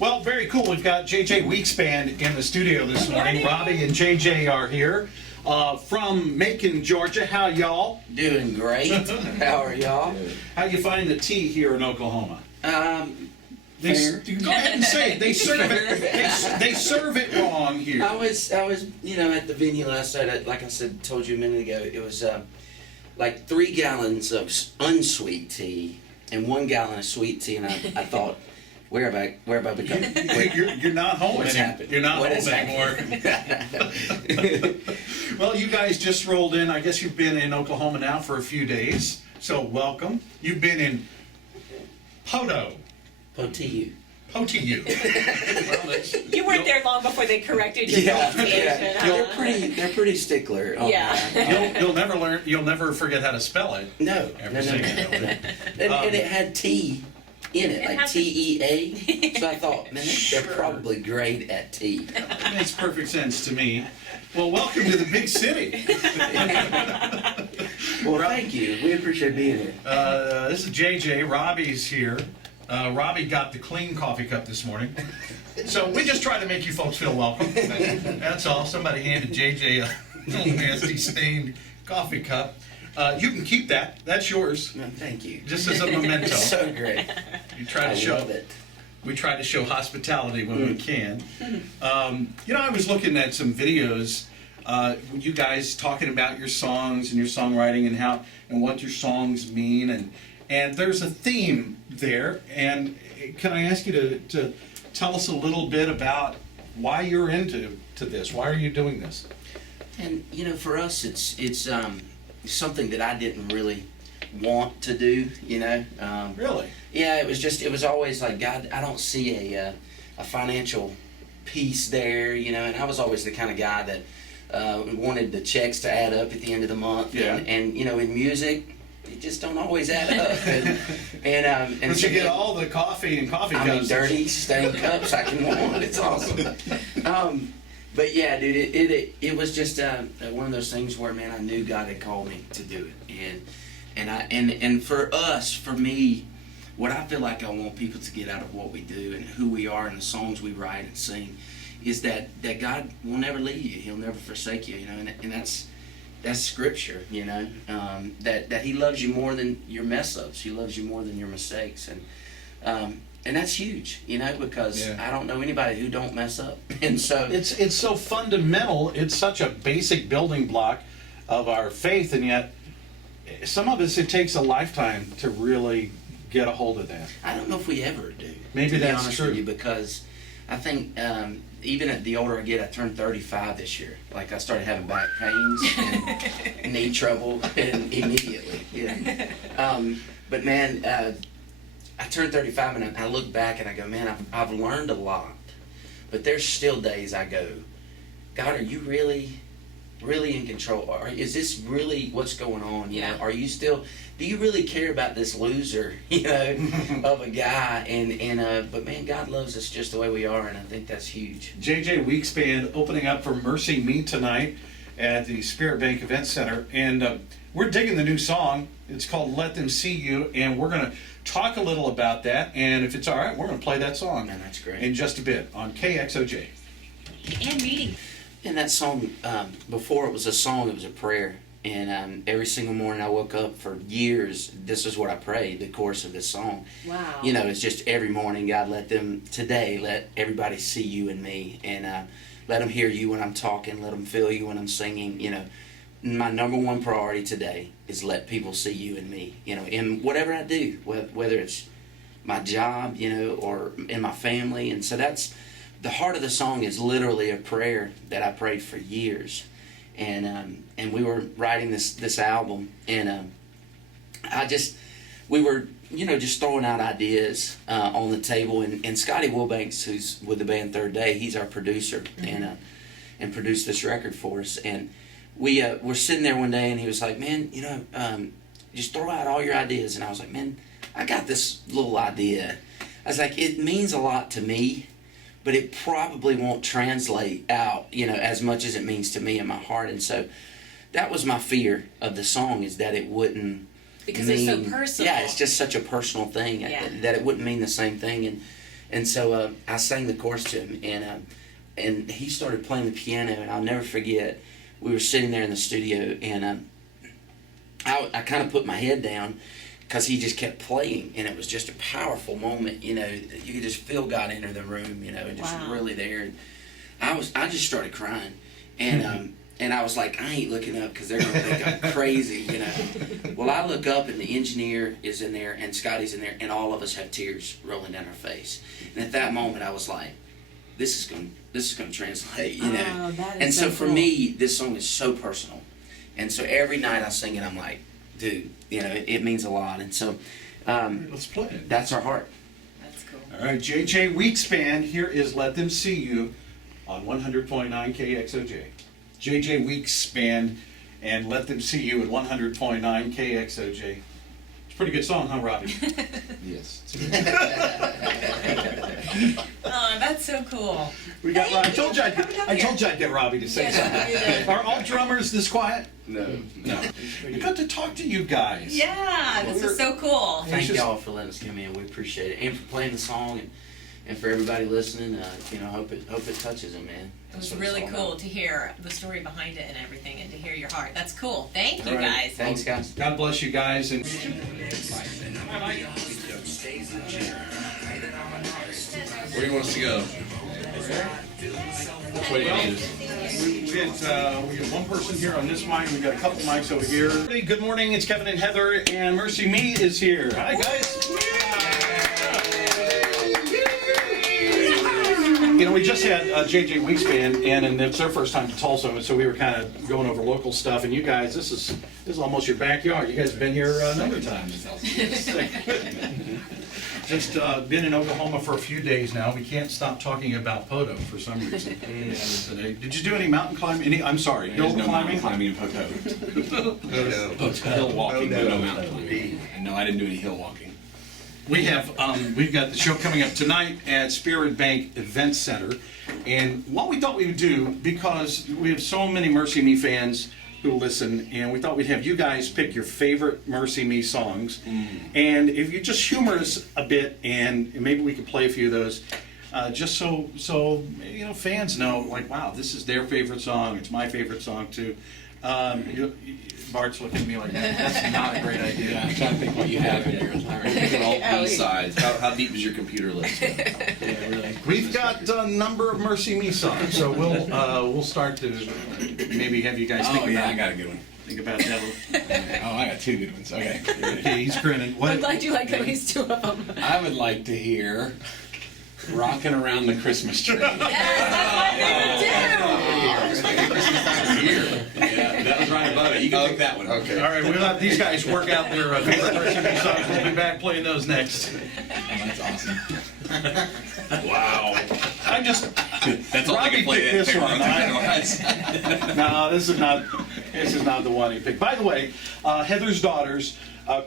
Well, very cool. We've got JJ Weeks Band in the studio this morning. Robbie and JJ are here from Macon, Georgia. How y'all? Doing great. How are y'all? How you finding the tea here in Oklahoma? Fair. Go ahead and say it. They serve it. They serve it wrong here. I was, at the venue last night. Like I said, told you a minute ago, it was like 3 gallons of unsweet tea and 1 gallon of sweet tea, and I thought, where have I become? You're not home What's anymore. happened? You're not What home has anymore. Well, you guys just rolled in. I guess you've been in Oklahoma now for a few days. So welcome. You've been in Poto. Potiu. Potiu. Well, You weren't there long before they corrected your pronunciation. They're pretty stickler. On that. You'll never forget how to spell it. No. And it had tea in it, like TEA. So I thought, man, they're probably great at tea. It makes perfect sense to me. Well, welcome to the big city. Well, thank you. We appreciate being here. This is JJ. Robbie's here. Robbie got the clean coffee cup this morning. So we just try to make you folks feel welcome. That's all. Somebody handed JJ a little nasty stained coffee cup. You can keep that. That's yours. No, thank you. Just as a memento. So great. You try to I show love it. We try to show hospitality when we can. I was looking at some videos. You guys talking about your songs and your songwriting and what your songs mean, and there's a theme there. And can I ask you to tell us a little bit about why you're into this? Why are you doing this? And for us, it's something that I didn't really want to do. Really? Yeah, it was always like, God, I don't see a financial piece there. And I was always the kind of guy that wanted the checks to add up at the end of the month. Yeah. And in music, it just don't always add up. And But so you get all the coffee and coffee cups. I mean, dirty stained cups I can want. It's awesome. But yeah, dude, it was just one of those things where, man, I knew God had called me to do it, and for me, what I feel like I want people to get out of what we do and who we are and the songs we write and sing, is that God will never leave you. He'll never forsake you. And that's scripture. That He loves you more than your mess ups. He loves you more than your mistakes, and that's huge, because I don't know anybody who don't mess up. And so it's so fundamental. It's such a basic building block of our faith, and yet some of us, it takes a lifetime to really get a hold of that. I don't know if we ever do. Maybe to be that's honest true. with you, because I think even at the older I get, I turned 35 this year. Like I started having back pains and knee trouble, and immediately. But man, I turned 35 and I look back and I go, man, I've learned a lot, but there's still days I go, God, are you really in control? Or is this really what's going on? Are you still? Do you really care about this loser? Of a guy? But man, God loves us just the way we are, and I think that's huge. JJ Weeks Band opening up for Mercy Me tonight at the Spirit Bank Event Center, and we're digging the new song. It's called "Let Them See You," and we're going to talk a little about that. And if it's all right, we're going to play that song. Man, that's great. In just a bit on KXOJ. And meeting. And that song, before it was a song, it was a prayer. And every single morning I woke up for years, this is what I prayed, the chorus of this song. Wow. It's just every morning, God, let everybody see you and me. And let them hear you when I'm talking, let them feel you when I'm singing. My number one priority today is let people see you and me, in whatever I do, whether it's my job, or in my family. And so that's, the heart of the song is literally a prayer that I prayed for years. And we were writing this album, and we were just throwing out ideas on the table, and Scotty Wilbanks, who's with the band Third Day, he's our producer, and produced this record for us. And we were sitting there one day, and he was like, man, just throw out all your ideas. And I was like, man, I got this little idea. I was like, it means a lot to me, but it probably won't translate out, as much as it means to me in my heart. And so that was my fear of the song, is that it wouldn't Because it's so personal. Yeah, it's just such a personal thing, Yeah. that it wouldn't mean the same thing. And so I sang the chorus to him, and he started playing the piano, and I'll never forget. We were sitting there in the studio, and I kind of put my head down because he just kept playing, and it was just a powerful moment. You know, you could just feel God enter the room. You know, and just Wow. really there. And I just started crying, and I was like, I ain't looking up because they're gonna think I'm crazy. You know. Well, I look up, and the engineer is in there, and Scotty's in there, and all of us have tears rolling down our face. And at that moment, I was like, this is gonna translate. You know. Oh, that is And so so for cool. me, this song is so personal. And so every night I sing it, I'm like, dude, you know, it means a lot. And so Let's play it. that's our heart. That's cool. All right, JJ Weeks Band, here is Let Them See You on 100.9 KXOJ. JJ Weeks Band and Let Them See You at 100.9 KXOJ. It's a pretty good song, huh, Robbie? Yes. Oh, that's so cool. We got. Thank I told you. you for coming I here. told you I'd get Robbie to say Yeah, something. you did. Are all drummers this quiet? No. No. We got to talk to you guys. Yeah, this is so cool. Thank just- y'all for letting us come in. We appreciate it. And for playing the song and for everybody listening, you know, hope it touches them, man. It was That's what it's really all cool about. to hear the story behind it and everything, and to hear your heart. That's cool. Thank you, All right. guys. Thanks, guys. God bless you guys. And Where do you want us to go? Which way do you need us? we got one person here on this mic. We got a couple mics over here. Hey, good morning. It's Kevin and Heather, and Mercy Me is here. Hi, guys. You know, we just had JJ Weeks Band, and it's their first time to Tulsa, so we were kind of going over local stuff. And you guys, this is almost your backyard. You guys have been here a number of times. Just been in Oklahoma for a few days now. We can't stop talking about Poto for some reason today. Did you do any mountain climbing? I'm sorry, hill There's no mountain climbing? climbing in Poteau. Hill walking, but no mountain climbing. And no, I didn't do any hill walking. We have we've got the show coming up tonight at Spirit Bank Event Center, and what we thought we would do, because we have so many Mercy Me fans who listen, and we thought we'd have you guys pick your favorite Mercy Me songs, and if you just humor us a bit, and maybe we could play a few of those, just so you know, fans know, like, wow, this is their favorite song. It's my favorite song too. Bart's looking at me like that's not a great idea. Yeah, I'm trying to think what you have in your retirement. Look at all B-sides. How deep is your computer list? Yeah, really. We've got a number of Mercy Me songs, so we'll start to maybe have you guys think Oh, yeah, I about got a good one. think about that. Oh, I got two good ones. Okay. You ready? Okay, he's grinning. I'm What? glad you like at least two of them. I would like to hear Rockin' Around the Christmas Tree. Yes, that's my favorite too. Yeah, that was right above it. You can pick that one. Okay. All right, we'll let these guys work out their favorite Mercy Me songs. We'll be back playing those next. Oh, that's awesome. Wow. I'm just That's all I Robbie can play picked this one. that. no, this is not the one he picked. By the way, Heather's daughters.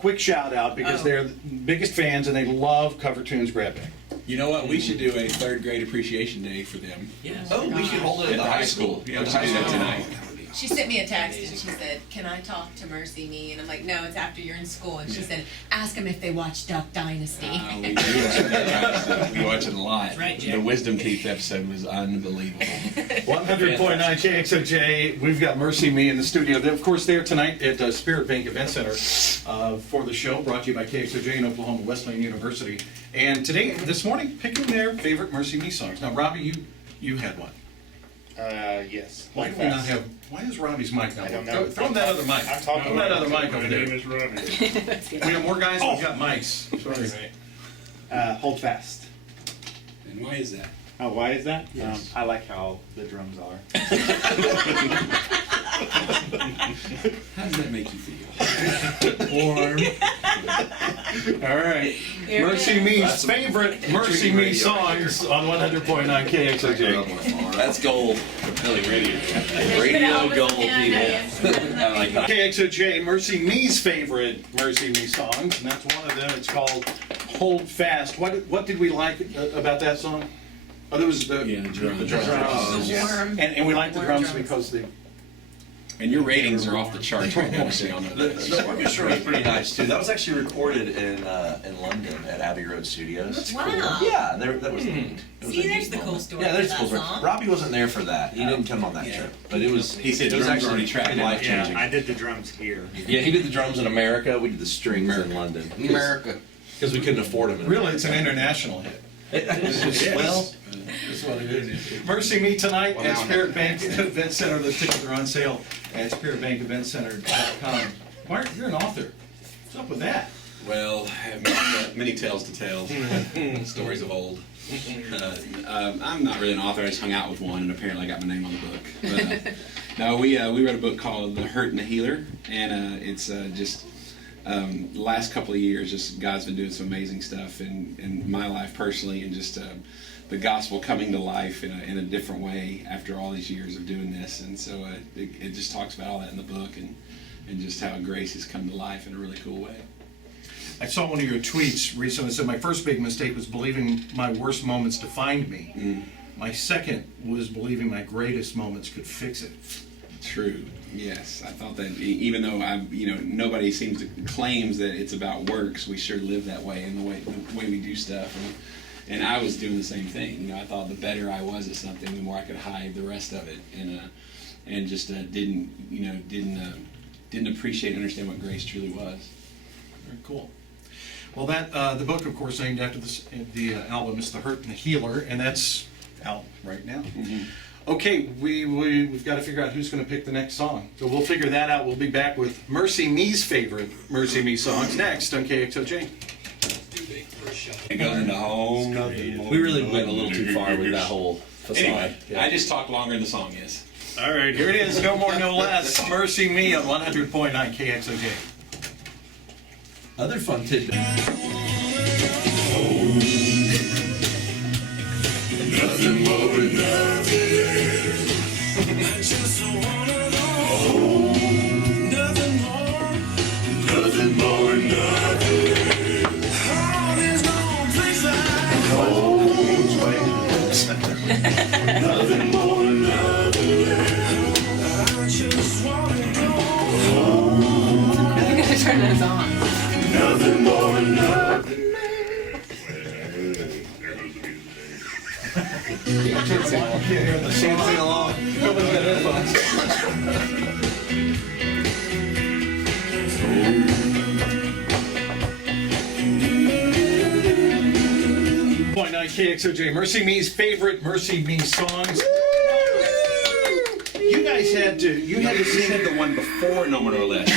Quick shout out because Oh. they're the biggest fans and they love Cover Tunes Grab Bag. You know what? We should do a third grade appreciation day for them. Yes. Oh, we should hold it at the high school. Yeah, let's do that tonight. She sent me a text and she said, "Can I talk to Mercy Me?" And I'm like, "No, it's after you're in school." And she said, "Ask them if they watch Duck Dynasty." We do watch that. We watch it a lot. Right, The Jay. Wisdom Teeth episode was unbelievable. 100.9 KXOJ. We've got Mercy Me in the studio. They're, of course, there tonight at Spirit Bank Event Center for the show, brought to you by KXOJ in Oklahoma Wesleyan University. And this morning, picking their favorite Mercy Me songs. Now, Robbie, you had one. Yes. Why do we not have? Why is Robbie's mic not I don't working? know. Throw him that other mic. I'm talking Throw that about other mic over there. is Robbie. We have more guys. We've got mics. Sorry. Hold fast. And why is that? Oh, why is that? Yes. I like how the drums are. How does that make you feel? Warm. All right. Here it Mercy is. Me's favorite Mercy Me songs on 100.9 KXOJ. That's gold. Really, radio. Keep it Radio Elvis gold, and people. I like that. KXOJ, Mercy Me's favorite Mercy Me songs, and that's one of them. It's called Hold Fast. What did we like about that song? Oh, there was the Yeah, the drums. drums. The warm. And we like the Warm drums drums. because And your ratings are off the charts right now, so y'all know The, that. the orchestra was pretty nice too. That was actually recorded in London at Abbey Road Studios. Wow. Yeah, that was neat. It was See, a there's neat the cool moment. story Yeah, for there's that the cool story. song. Robbie wasn't there for that. He didn't come on that Yeah. trip, but it was. He said it was drums actually already tracked life life changing. I did the drums here. Yeah, he did the drums in America. We did the strings America. in London. America. Because we couldn't afford them. Really, it's an international hit. Well, That's what it is. Mercy Me tonight at Spirit Bank Event Center. Those tickets are on sale at spiritbankeventcenter.com. Mark, you're an author. What's up with that? Well, I have many tales to tell, stories of old. I'm not really an author. I just hung out with one, and apparently I got my name on the book. But, no, we wrote a book called The Hurt and the Healer, and it's just the last couple of years, just God's been doing some amazing stuff in my life personally, and just the gospel coming to life in a different way after all these years of doing this. And so it just talks about all that in the book, and just how grace has come to life in a really cool way. I saw one of your tweets recently that said, my first big mistake was believing my worst moments defined me. My second was believing my greatest moments could fix it. True. Yes, I thought that even though nobody seems to claims that it's about works, we sure live that way in the way we do stuff. And I was doing the same thing. I thought the better I was at something, the more I could hide the rest of it, and just didn't appreciate and understand what grace truly was. Very cool. Well, that the book, of course, named after the album is The Hurt and the Healer, and that's out right now. Okay, we've got to figure out who's going to pick the next song. So we'll figure that out. We'll be back with Mercy Me's favorite Mercy Me songs next on KXOJ. It goes into home. we really went a little too far with that whole facade. Anyway, I just talked longer than the song is. All right, here it is. No more, no less. Mercy Me on 100.9 KXOJ. Other fun tidbits. You're gonna turn those on. Sing along. Nobody's got headphones. 100.9 KXOJ, Mercy Me's favorite Mercy Me songs. You guys had to sing the one before No More No Less.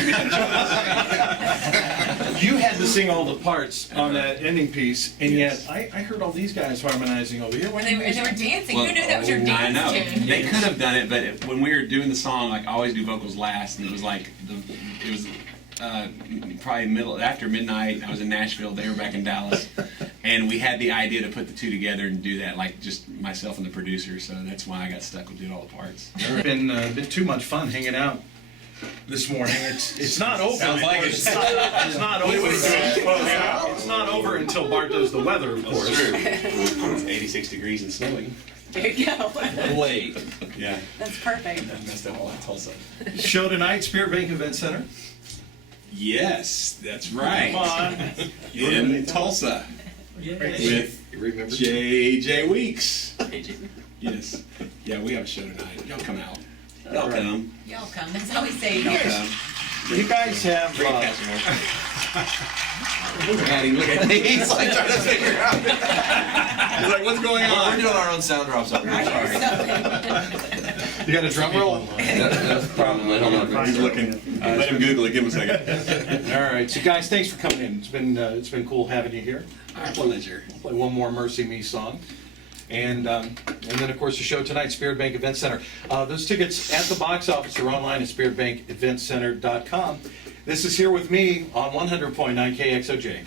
You had to sing all the parts on that ending piece, and yet I heard all these guys harmonizing over here. And they were dancing. Who knew that was your I know. dance tune? They could have done it, but when we were doing the song, like I always do vocals last, and it was like it was probably after midnight. I was in Nashville. They were back in Dallas, and we had the idea to put the two together and do that, like just myself and the producer. So that's why I got stuck with doing all the parts. It's been too much fun hanging out this morning. It's not over. Sounds like it. It's not over. It's not over until Bart does the weather, of course. It's 86 degrees and snowing. There you go. Late. Yeah. That's perfect. That messed up all that Tulsa. Show tonight, Spirit Bank Event Center. Yes, that's right. Come on. In Tulsa. With J.J. Weeks. Yes. Yeah, we have a show tonight. Y'all come out. Y'all come. Y'all come. That's how we say it Y'all here. come. You guys have. Patty, look at He's like trying to figure out. He's like, what's going We're on? doing our own sound drops up here. Sorry. You got a drum roll? That's probably. Hold on. He's looking. Let him Google it. Give him a second. All right, so guys, thanks for coming in. It's been cool having you here. Our pleasure. We'll play one more Mercy Me song. And then, of course, the show tonight, Spirit Bank Event Center. Those tickets at the box office are online at spiritbankeventcenter.com. This is Here With Me on 100.9 KXOJ.